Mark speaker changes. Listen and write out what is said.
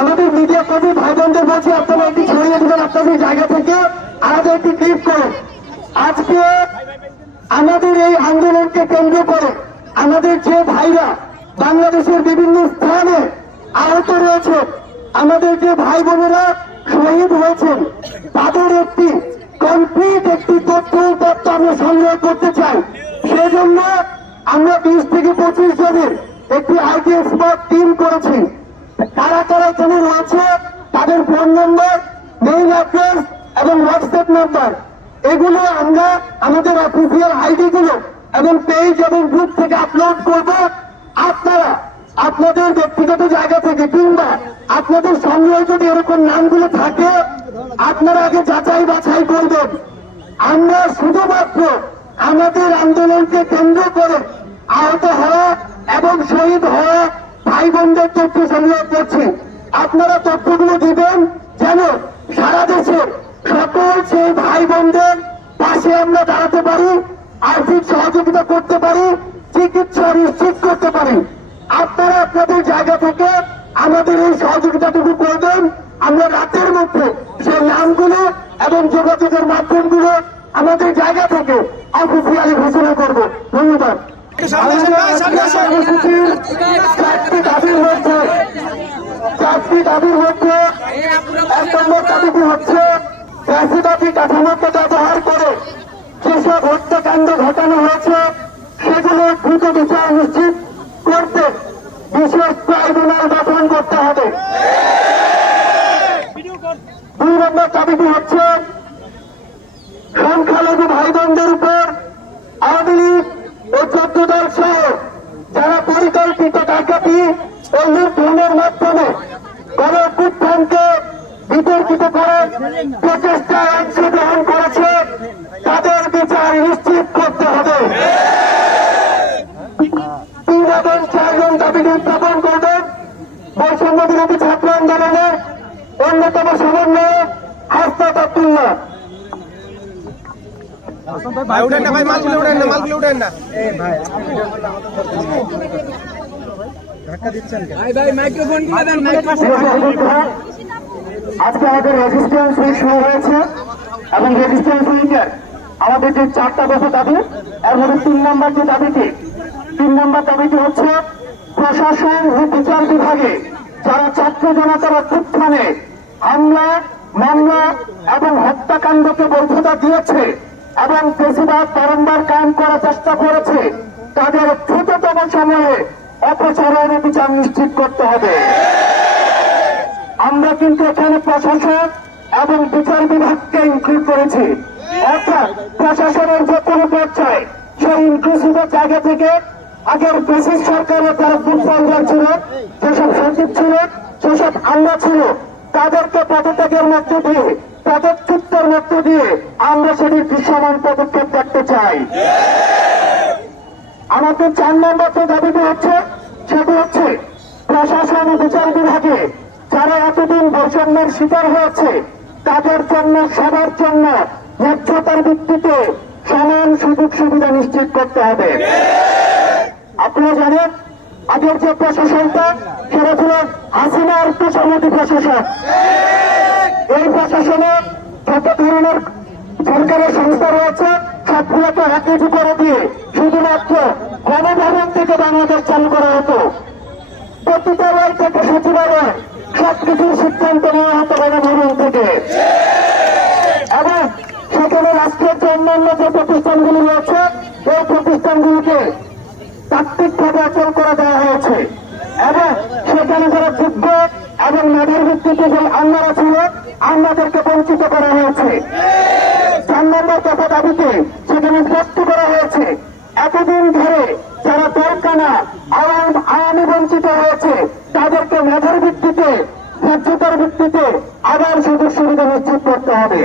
Speaker 1: আমাদের মিডিয়া কর্মী ভাই বোনদের বলছি, আপনারা একটি ছড়িয়ে দেবেন আপনাদের জায়গা থেকে। আমাদের একটি ক্লিপ করুন। আজকে আমাদের এই আন্দোলনকে কেন্দ্র করে আমাদের যে ভাইরা বাংলাদেশের বিভিন্ন স্থানে আহত রয়েছে, আমাদের যে ভাই বোনেরা শহীদ হয়েছেন, তাদের একটি কমপ্লিট একটি তথ্য তথ্য আমরা সংগ্রহ করতে চাই। সেজন্য আমরা বিশ থেকে পঁচিশ জনের একটি আইটি এক্সপার্ট টিম করেছি। কারা কারা এখানে রয়েছে তাদের ফোন নম্বর মেইল অ্যাড্রেস এবং হোয়াটসঅ্যাপ নাম্বার এগুলো আমরা আমাদের অফিসিয়াল আইডি গুলো এবং পেজ এবং গ্রুপ থেকে আপলোড করব। আপনারা আপনাদের ব্যক্তিগত জায়গা থেকে কিংবা আপনাদের সংগ্রহ যদি এরকম নামগুলো থাকে, আপনারা আগে যাচাই বাছাই করবেন। আমরা শুধুমাত্র আমাদের আন্দোলনকে কেন্দ্র করে আহত হওয়া এবং শহীদ হওয়া ভাই বোনদের তথ্য সংগ্রহ করছি। আপনারা তথ্যগুলো দিবেন যেন সারা দেশের সকল সেই ভাই বোনদের পাশে আমরা দাঁড়াতে পারি আর্থিক সহযোগিতা করতে পারি চিকিৎসা নিশ্চিত করতে পারি। আপনারা আপনাদের জায়গা থেকে আমাদের এই সহযোগিতাটুকু করবেন আমরা রাতের মধ্যে সেই নামগুলো এবং যোগাযোগের মাধ্যমগুলো আমাদের জায়গা থেকে অফিসিয়ালি ঘোষণা করব। ধন্যবাদ কর্মসূচির চারটি দাবির মধ্যে চারটি দাবির মধ্যে এক নম্বর দাবিটি হচ্ছে ফ্যাসিবাদী কাঠামোকে ব্যবহার করে যেসব হত্যাকাণ্ড ঘটানো হয়েছে, সেগুলো দ্রুত বিচার নিশ্চিত করতে বিশেষ ট্রাইব্যুনাল গঠন করতে হবে। দুই নম্বর দাবিটি হচ্ছে, সংখ্যালঘু ভাই বোনদের উপর আওয়ামী লীগ ও চোদ্দ দল সহ যারা পরিকল্পিত ডাকাতি ও লুণ্ঠনের মাধ্যমে গণ বিতর্কিত করার প্রচেষ্টায় অংশগ্রহণ করেছে তাদের বিচার নিশ্চিত করতে হবে। তিন এবং চারজন দাবি উত্থাপন করবেন বৈষম্য বিরোধী ছাত্র আন্দোলনের অন্যতম সমন্বয়ক হাসনাত আব্দুল্লাহ।
Speaker 2: ভাই উঠেন না ভাই মালগুলো উঠেন না মালগুলো উঠেন না।
Speaker 1: আজকে আমাদের রেজিস্ট্যান্স উইক শুরু হয়েছে এবং রেজিস্ট্যান্স উইকের আমাদের যে চারটা দফা দাবি, এর মধ্যে তিন নম্বর যে দাবিটি, তিন নম্বর দাবিটি হচ্ছে প্রশাসন ও বিচার বিভাগে যারা ছাত্র জনতার অভ্যুত্থানে হামলা, মামলা এবং হত্যাকাণ্ডকে বৈধতা দিয়েছে এবং বেশিরভাগ বারংবার কায়েম করার চেষ্টা করেছে, তাদের দ্রুততম সময়ে অপসারণ ও বিচার নিশ্চিত করতে হবে। আমরা কিন্তু এখানে প্রশাসন এবং বিচার বিভাগকে ইনক্লুড করেছি। অর্থাৎ প্রশাসনের যে কোনো পর্যায়ে সেই ইনক্লুসিভের জায়গা থেকে আগের ব্রিটিশ সরকারের যারা বুটফান্ডার ছিল, যেসব সচিব ছিল, যেসব আমরা ছিল, তাদেরকে পদত্যাগের মধ্য দিয়ে, পদচ্যুতের মধ্য দিয়ে আমরা সেটির দৃশ্যমান বৈষম্যের শিকার হয়েছে। তাদের জন্য, সবার জন্য ন্যায্যতার ভিত্তিতে সমান সুযোগ সুবিধা নিশ্চিত করতে হবে। আপনারা জানেন, আগের যে প্রশাসনটা সেটা ছিল হাসিনার তোষামতি প্রশাসন। এই প্রশাসনে যত ধরনের সরকারের সংস্থা রয়েছে, সবগুলোকে একজু করে দিয়ে শুধুমাত্র গণভবন থেকে বাংলাদেশ চালু করা হতো। পতিতালয় থেকে সচিবালয় সবকিছুর সিদ্ধান্ত নেওয়া হতো গণভবন থেকে এবং সেখানে রাষ্ট্রের যে অন্যান্য যে প্রতিষ্ঠানগুলি রয়েছে এই প্রতিষ্ঠানগুলিকে তাত্ত্বিকভাবে অচল করে দেওয়া হয়েছে। এবং সেখানে যারা যোগ্য এবং মেধার ভিত্তিতে যে আন্নারা ছিল আন্নাদেরকে বঞ্চিত করা হয়েছে। চার নম্বর দফা দাবিতে সেখানে স্পষ্ট করা হয়েছে, এতদিন ধরে যারা দরকানা আওয়ামী বঞ্চিত হয়েছে তাদেরকে মেধার ভিত্তিতে ন্যায্যতার ভিত্তিতে আবার সুযোগ সুবিধা নিশ্চিত করতে হবে।